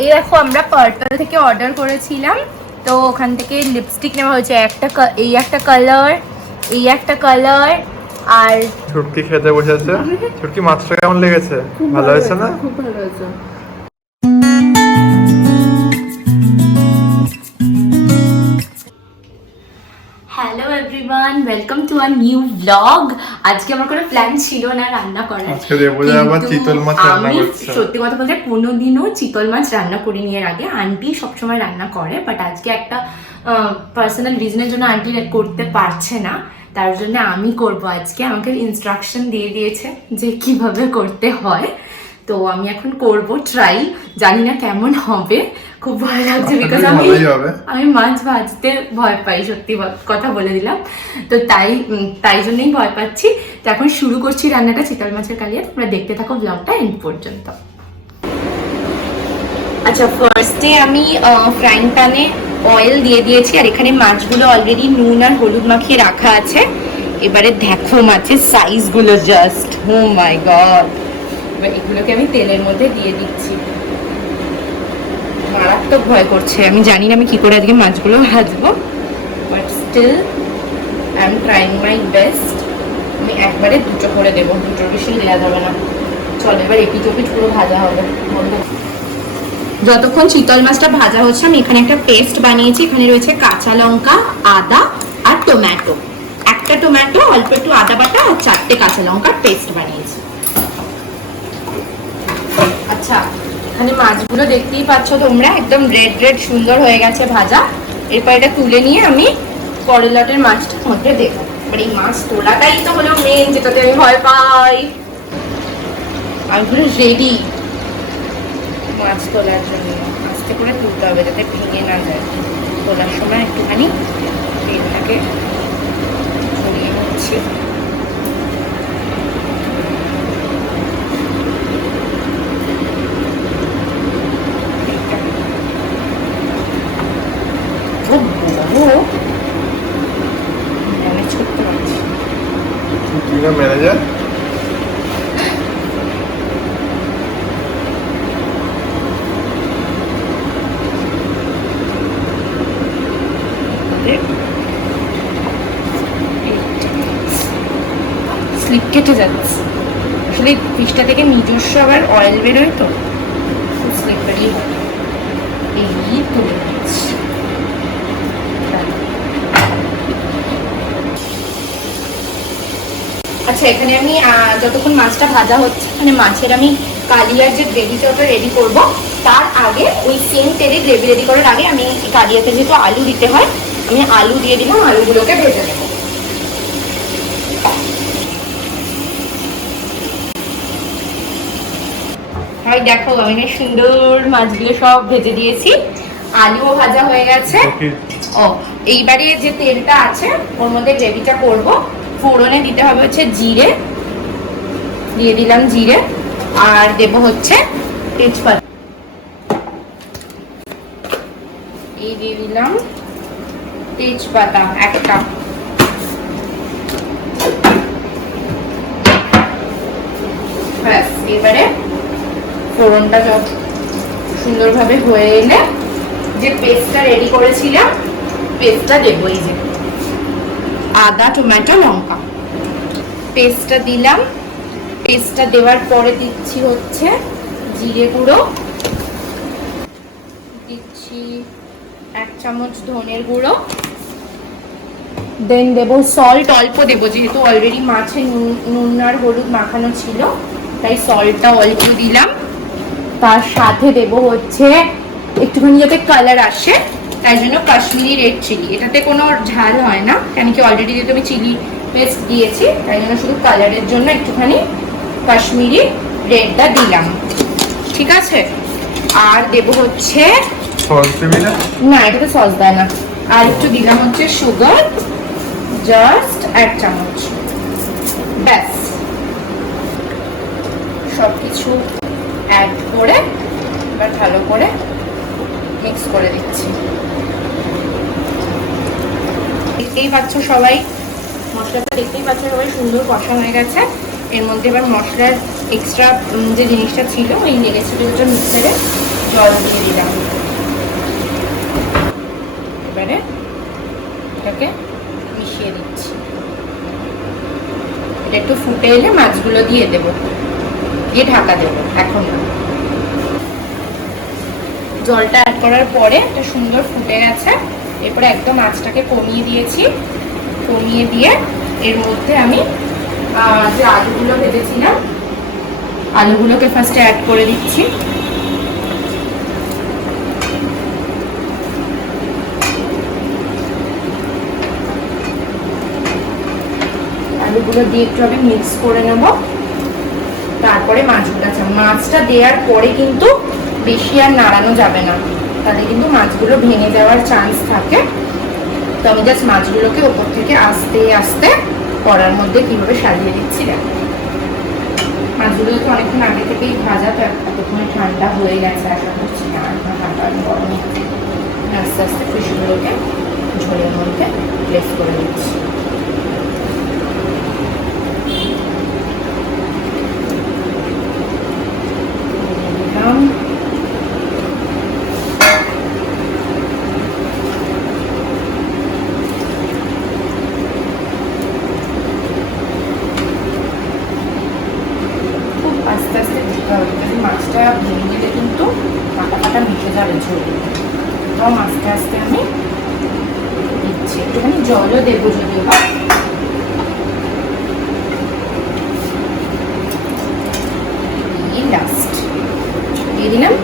এই দেখো আমরা পার্পল থেকে অর্ডার করেছিলাম, তো ওখান থেকে লিপস্টিক নেওয়া হয়েছে এই একটা কালার। আর ছুটকি খেতে বসেছে। ছুটকি মাছটা কেমন লেগেছে? ভালো হয়েছে না? খুব ভালো হয়েছে। Hello everyone, welcome to a new blog. আজকে আমার কোনো প্ল্যান ছিল না রান্না করার। আজকে দেবো যে আবার চিতল মাছ রান্না করছে। সত্যি কথা বলতে কোনোদিনও চিতল মাছ রান্না করিনি এর আগে। আন্টি সবসময় রান্না করে, বাট আজকে একটা পার্সোনাল রিজনের জন্য আন্টি করতে পারছে না, তার জন্য আমি করব আজকে। আমাকে ইনস্ট্রাকশন দিয়ে দিয়েছে যে কিভাবে করতে হয়, তো আমি এখন করব ট্রাই। জানি না কেমন হবে, খুব ভয় লাগছে বিকজ আমি মাছ ভাজতে ভয় পাই, সত্যি কথা বলে দিলাম। তো তাই জন্যই ভয় পাচ্ছি। তো এখন শুরু করছি রান্নাটা চিতল মাছের কালিয়া। তোমরা দেখতে থাকো ব্লগটা এন্ড পর্যন্ত। আচ্ছা, ফার্স্টে আমি ফ্রাইং প্যানে অয়েল দিয়ে দিয়েছি, আর এখানে মাছগুলো অলরেডি নুন আর হলুদ মাখিয়ে রাখা আছে। এবারে দেখো মাছের সাইজগুলো, জাস্ট ও মাই গড। এবার এগুলোকে আমি তেলের মধ্যে দিয়ে দিচ্ছি। মারাত্মক ভয় করছে, আমি জানি না আমি কি করে আজকে মাছগুলো ভাজবো, but still I am trying my best. আমি একবারে দুটো করে দেবো, দুটোর বেশি দেওয়া যাবে না। চলো এবার এপিচ ওপিচ পুরো ভাজা হবে। যতক্ষণ চিতল মাছটা ভাজা হচ্ছে, আমি এখানে একটা পেস্ট বানিয়েছি। এখানে রয়েছে কাঁচা লঙ্কা, আদা আর টমেটো। একটা টমেটো, অল্প একটু আদা বাটা আর 4টে কাঁচা লঙ্কার পেস্ট বানিয়েছি। আচ্ছা, এখানে মাছগুলো দেখতেই পাচ্ছ তোমরা, একদম রেড রেড সুন্দর হয়ে গেছে ভাজা। এরপর এটা তুলে নিয়ে আমি করলাটের মাছটার মধ্যে দেবো। এবার এই মাছ তোলাটাই তো হলো মেন, যেটাতে আমি ভয় পাই। আমি পুরো রেডি মাছ তোলার জন্য। আস্তে করে তুলতে হবে যাতে ভেঙে না যায়। তোলার সময় একটুখানি তেলটাকে ছড়িয়ে নিচ্ছি। ম্যানেজ করতে পারছি। ম্যানেজার স্লিপ কেটে যাচ্ছে আসলে ফিশটা থেকে নিজস্ব আবার অয়েল বেরোয়, তো স্লিপারি এই তুলে নিচ্ছি। আচ্ছা, এখানে আমি যতক্ষণ মাছটা ভাজা হচ্ছে, মানে মাছের আমি কালিয়ার যে গ্রেভিটা ওটা রেডি করবো, তার আগে ওই সেম তেলে গ্রেভি রেডি করার আগে আমি কালিয়াতে যেহেতু আলু দিতে হয়, আমি আলু দিয়ে দিলাম। আলুগুলোকে ভেজে নেবো। হয় দেখো, আমি সুন্দর মাছগুলো সব ভেজে দিয়েছি, আলুও ভাজা হয়ে গেছে। ও, এইবারে যে তেলটা আছে ওর মধ্যে গ্রেভিটা করব। ফোড়নে দিতে হবে হচ্ছে জিরে, দিয়ে দিলাম জিরে, আর দেব হচ্ছে তেজপাতা, এই দিয়ে দিলাম তেজপাতা একটা। ব্যাস, এবারে ফোড়নটা যত সুন্দরভাবে হয়ে এলে যে পেস্টটা রেডি করেছিলাম, পেস্টটা দেবো। এই যে আদা, টমেটো, লঙ্কা পেস্টটা দিলাম। পেস্টটা দেওয়ার পরে দিচ্ছি হচ্ছে জিরে গুঁড়ো, দিচ্ছি 1 চামচ ধনের গুঁড়ো, দেন দেবো সল্ট। অল্প দেবো, যেহেতু অলরেডি মাছে নুন আর হলুদ মাখানো ছিল, তাই সল্টটা অল্প দিলাম। তার সাথে দেব হচ্ছে একটুখানি যাতে কালার আসে, তাই জন্য কাশ্মীরি রেড চিলি। এটাতে কোনো ঝাল হয় না, কেন কি অলরেডি যেহেতু আমি চিলি পেস্ট দিয়েছি, তাই জন্য শুধু কালারের জন্য একটুখানি কাশ্মীরি রেডটা দিলাম। ঠিক আছে, আর দেব হচ্ছে না, এটাতে সস দেয় না। আর একটু দিলাম হচ্ছে সুগার, জাস্ট 1 চামচ। ব্যাস, সবকিছু অ্যাড করে এবার ভালো করে মিক্স করে দিচ্ছি। দেখতেই পাচ্ছ সবাই, মশলাটা দেখতেই পাচ্ছ সবাই সুন্দর কষা হয়ে গেছে। এর মধ্যে এবার মশলার এক্সট্রা যে জিনিসটা ছিল, ওই লেগেছিল মিক্সারে, জল দিয়ে দিলাম। এবারে এটাকে মিশিয়ে দিচ্ছি। এটা একটু ফুটে এলে মাছগুলো দিয়ে দেবো, দিয়ে ঢাকা দেবো। এখন জলটা অ্যাড করার পরে এটা সুন্দর ফুটে গেছে। এরপরে একদম মাছটাকে কমিয়ে দিয়েছি, কমিয়ে দিয়ে এর মধ্যে আমি যে আলুগুলো ভেজেছিলাম আলুগুলোকে ফার্স্টে অ্যাড করে দিচ্ছি। আলুগুলো দিয়ে একটু আমি মিক্স করে নেব। তারপরে মাছটা দেওয়ার পরে কিন্তু বেশি আর নাড়ানো যাবে না, তাহলে কিন্তু মাছগুলো ভেঙে যাওয়ার চান্স থাকে। তো আমি জাস্ট মাছগুলোকে ওপর থেকে আস্তে আস্তে কড়ার মধ্যে কিভাবে সাজিয়ে দিচ্ছি দেখো। মাছগুলো তো অনেকক্ষণ আগে থেকেই ভাজা, তো এতক্ষণে ঠান্ডা হয়ে গেছে আশা করছি। না ঠান্ডা গরম আস্তে আস্তে ফিশগুলোকে ঝোলের মধ্যে প্লেস করে দিচ্ছি। আস্তে আস্তে দিতে হবে, যদি মাছটা ভেঙে গেলে কিন্তু কাটা কাটা মিশে যাবে ঝোলে। এবং আস্তে আস্তে আমি দিচ্ছি, একটুখানি জলও দেবো যদিও বা। লাস্ট দিয়ে দিলাম।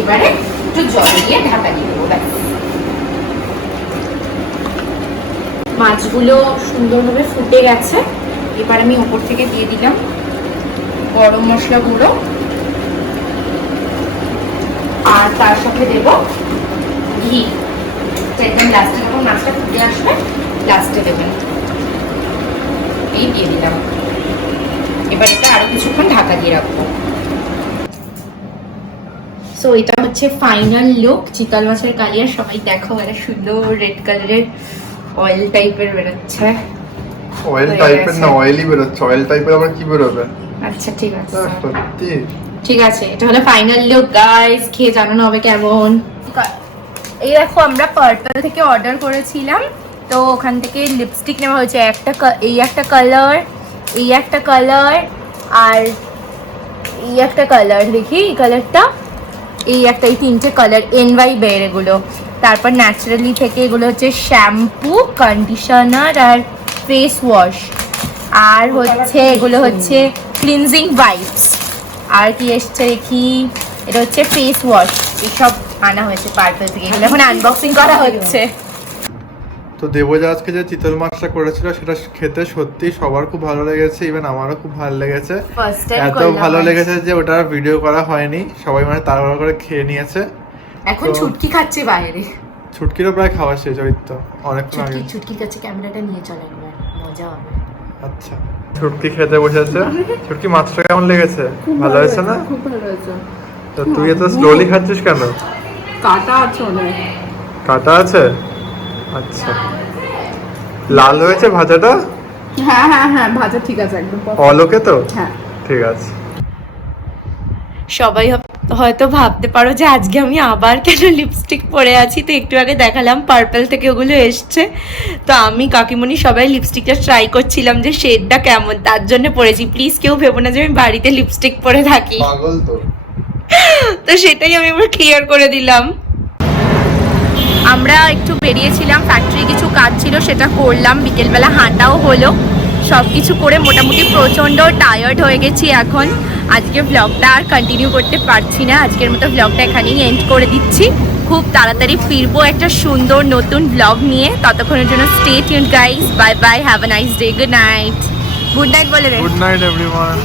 এবারে একটু জল দিয়ে ঢাকা দিয়ে দেবো। ব্যাস, মাছগুলো সুন্দরভাবে ফুটে গেছে। এবার আমি ওপর থেকে দিয়ে দিলাম গরম মশলা গুঁড়ো, আর তার সাথে দেব ঘি। একদম লাস্টে যখন মাছটা ফুটে আসবে লাস্টে দেবেন। এই দিয়ে দিলাম। এবার এটা আরো কিছুক্ষণ ঢাকা দিয়ে রাখবো। সো এটা হচ্ছে ফাইনাল লুক চিতল মাছের কালিয়া। সবাই দেখো, একটা সুন্দর রেড কালারের অয়েল টাইপের বেরোচ্ছে। অয়েল টাইপের না, অয়েলই বেরোচ্ছে। অয়েল টাইপের আবার কি বেরোবে? আচ্ছা ঠিক আছে, সত্যি ঠিক আছে। এটা হলো ফাইনাল লুক গাইস, খেয়ে জানানো হবে কেমন। এই দেখো, আমরা পার্পল থেকে অর্ডার করেছিলাম, তো ওখান থেকে লিপস্টিক নেওয়া হয়েছে। এই একটা কালার, এই একটা কালার, আর এই একটা কালার। দেখি এই কালারটা, এই একটা, এই তিনটে কালার NY বের এগুলো। তারপর ন্যাচারালি থেকে এগুলো হচ্ছে শ্যাম্পু, কন্ডিশনার আর ফেস ওয়াশ। আর হচ্ছে এগুলো হচ্ছে ক্লিনজিং ওয়াইপস। আর কি এসছে দেখি, এটা হচ্ছে ফেস ওয়াশ। এইসব আনা হয়েছে পার্পল থেকে, এগুলো এখন আনবক্সিং করা হচ্ছে। তো দেবজা আজকে যে চিতল মাছটা করেছিল সেটা খেতে সত্যি সবার খুব ভালো লেগেছে, ইভেন আমারও খুব ভালো লেগেছে। এত ভালো লেগেছে যে ওটা ভিডিও করা হয়নি, সবাই মানে তাড়াহুড়ো করে খেয়ে নিয়েছে। এখন ছুটকি খাচ্ছে বাইরে। ছুটকিরও প্রায় খাওয়া শেষ, ওই তো অনেকক্ষণ আগে। ছুটকির কাছে ক্যামেরাটা নিয়ে চলে, একবার মজা হবে। আচ্ছা, ছুটকি খেতে বসেছে। ছুটকি মাছটা কেমন লেগেছে? ভালো হয়েছে না? খুব ভালো হয়েছে। তো তুই এত স্লোলি খাচ্ছিস কেন? কাটা আছে অনেক। কাটা আছে? আচ্ছা, লাল হয়েছে ভাজাটা? হ্যাঁ হ্যাঁ হ্যাঁ, ভাজা ঠিক আছে একদম। অলোকে তো? হ্যাঁ ঠিক আছে। সবাই হয়তো ভাবতে পারো যে আজকে আমি আবার কেন লিপস্টিক পরে আছি। তো একটু আগে দেখালাম পার্পল থেকে ওগুলো এসছে, তো আমি কাকিমণি সবাই লিপস্টিকটা ট্রাই করছিলাম যে শেডটা কেমন, তার জন্য পরেছি। প্লিজ কেউ ভেবো না যে আমি বাড়িতে লিপস্টিক পরে থাকি, পাগল তো। তো সেটাই আমি এবার ক্লিয়ার করে দিলাম। আমরা একটু বেরিয়েছিলাম, ফ্যাক্টরি কিছু কাজ ছিল সেটা করলাম, বিকেলবেলা হাঁটাও হলো। সব কিছু করে মোটামুটি প্রচণ্ড টায়ার্ড হয়ে গেছি এখন। আজকে ব্লগটা আর কন্টিনিউ করতে পারছি না, আজকের মতো ব্লগটা এখানেই এন্ড করে দিচ্ছি। খুব তাড়াতাড়ি ফিরবো একটা সুন্দর নতুন ব্লগ নিয়ে। ততক্ষণের জন্য stay tuned guys, bye bye, have a nice day, good night. Good night বলে রে। Good night everyone.